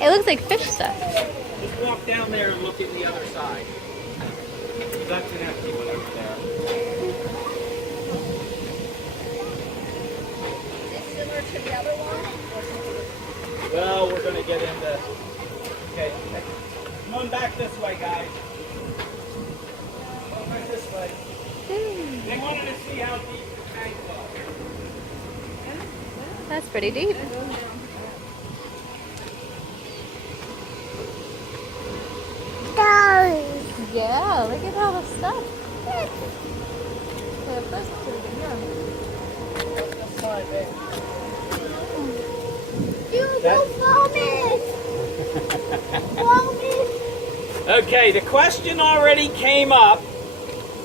It looks like fish stuff. Just walk down there and look at the other side. That's an empty one over there. It's similar to the other one? Well, we're going to get into... Okay, come on back this way, guys. Come back this way. They wanted to see how deep the tank was. That's pretty deep. Yeah, look at all the stuff. Yeah, that's pretty good, yeah. You don't vomit! Vomit! Okay, the question already came up.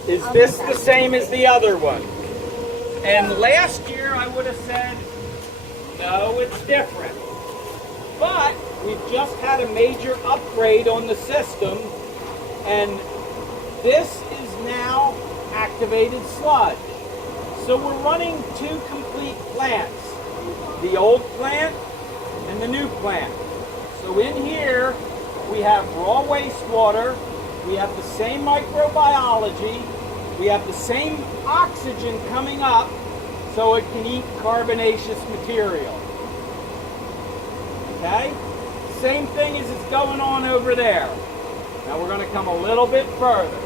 Is this the same as the other one? And last year I would have said, no, it's different. But we've just had a major upgrade on the system, and this is now activated sludge. So we're running two complete plants, the old plant and the new plant. So in here we have raw wastewater, we have the same microbiology, we have the same oxygen coming up so it can eat carbonaceous material. Okay? Same thing as is going on over there. Now we're going to come a little bit further.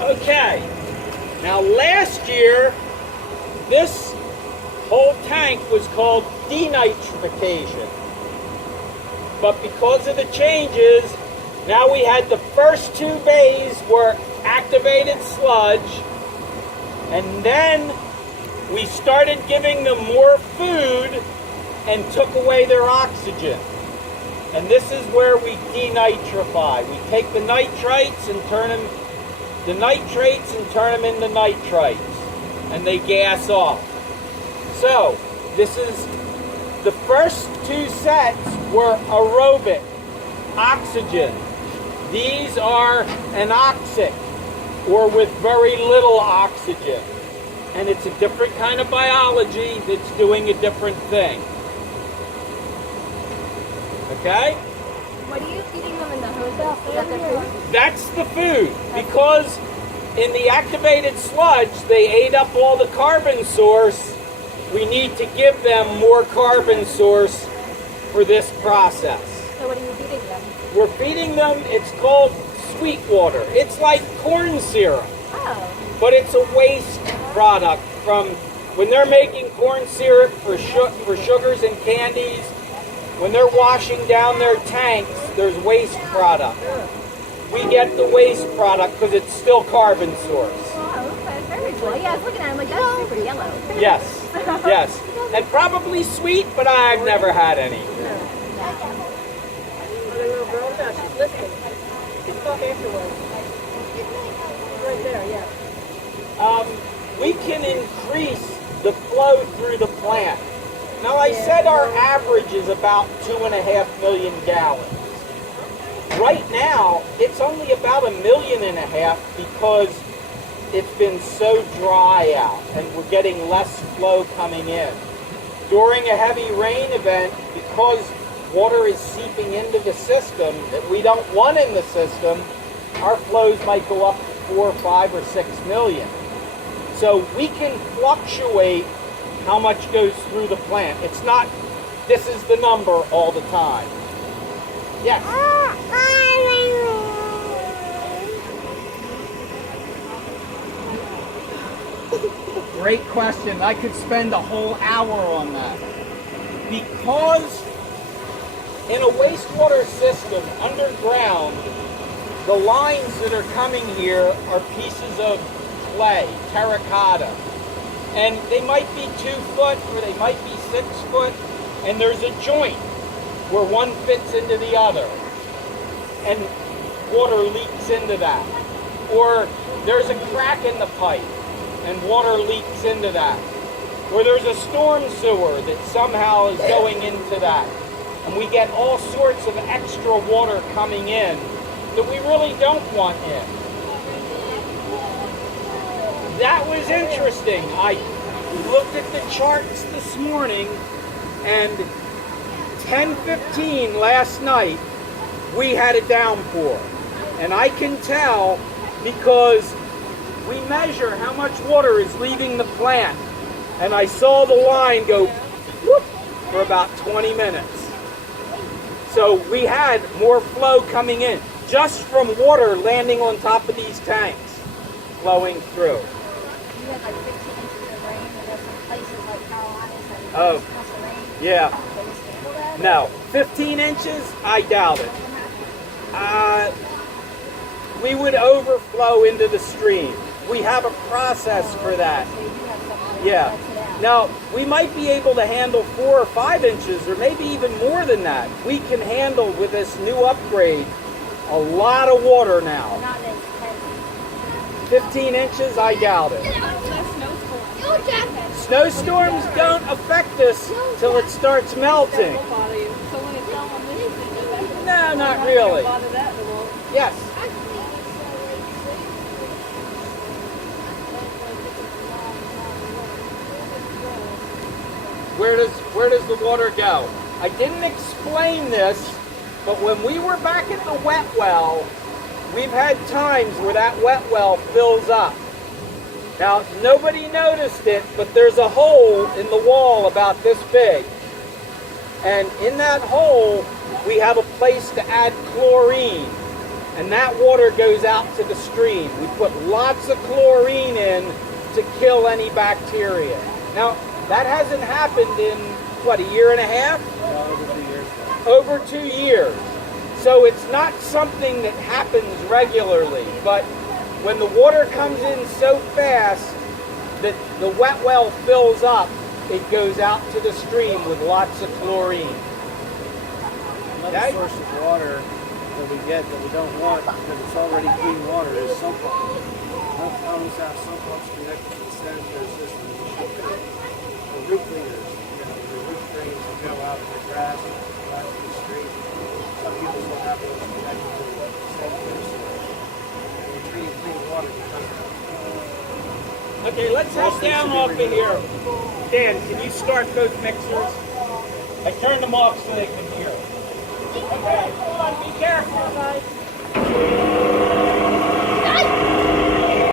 Okay, now last year, this whole tank was called denitrification. But because of the changes, now we had the first two bays were activated sludge, and then we started giving them more food and took away their oxygen. And this is where we denitrify. We take the nitrates and turn them into nitrites, and they gas off. So this is the first two sets were aerobic oxygen. These are anoxic, or with very little oxygen, and it's a different kind of biology that's doing a different thing. Okay? What are you feeding them in the hose? Is that their food? That's the food, because in the activated sludge, they ate up all the carbon source. We need to give them more carbon source for this process. So what are you feeding them? We're feeding them, it's called sweet water. It's like corn syrup, Oh. but it's a waste product from when they're making corn syrup for sugars and candies. When they're washing down their tanks, there's waste product. We get the waste product because it's still carbon source. Oh, okay. Very cool. Yeah, I was looking at it, I'm like, that's super yellow. Yes, yes. And probably sweet, but I've never had any. She's listening. You can talk afterwards. Right there, yeah. We can increase the flow through the plant. Now, I said our average is about 2.5 million gallons. Right now, it's only about 1.5 million because it's been so dry out and we're getting less flow coming in. During a heavy rain event, because water is seeping into the system that we don't want in the system, our flows might go up to 4, 5, or 6 million. So we can fluctuate how much goes through the plant. It's not, this is the number all the time. Yes. Great question. I could spend a whole hour on that. Because in a wastewater system underground, the lines that are coming here are pieces of clay, terracotta. And they might be 2 foot or they might be 6 foot. And there's a joint where one fits into the other. And water leaks into that. Or there's a crack in the pipe and water leaks into that. Or there's a storm sewer that somehow is going into that. And we get all sorts of extra water coming in that we really don't want in. That was interesting. I looked at the charts this morning, and 10:15 last night, we had a downpour. And I can tell because we measure how much water is leaving the plant. And I saw the line go whoop for about 20 minutes. So we had more flow coming in just from water landing on top of these tanks flowing through. You had like 15 inches of rain, and there's some places like Carolinas that Oh, must have rained. yeah. Can you handle that? No, 15 inches, I doubt it. We would overflow into the stream. We have a process for that. So you do have something Yeah. that lets it out. Now, we might be able to handle 4 or 5 inches, or maybe even more than that. We can handle, with this new upgrade, a lot of water now. Not as heavy. 15 inches, I doubt it. Snowstorms don't affect us till it starts melting. Won't bother you. So when it's down on this, No, not really. bother that, it won't. Yes. Where does the water go? I didn't explain this, but when we were back at the wet well, we've had times where that wet well fills up. Now, nobody noticed it, but there's a hole in the wall about this big. And in that hole, we have a place to add chlorine. And that water goes out to the stream. We put lots of chlorine in to kill any bacteria. Now, that hasn't happened in, what, a year and a half? Over 2 years. So it's not something that happens regularly, but when the water comes in so fast that the wet well fills up, it goes out to the stream with lots of chlorine. Another Okay? source of water that we get that we don't want because it's already clean water is sump pumps. Most homes have sump pumps connected to the sanitary system. The roof cleaners, the roof drains that go out in the grass, out to the street. Some people will have those connected to the sanitary system. And we're treating clean water because of that. Okay, let's head down off of here. Dan, can you start those mixers? I turned them off so they can hear. Okay, hold on, be careful, guys.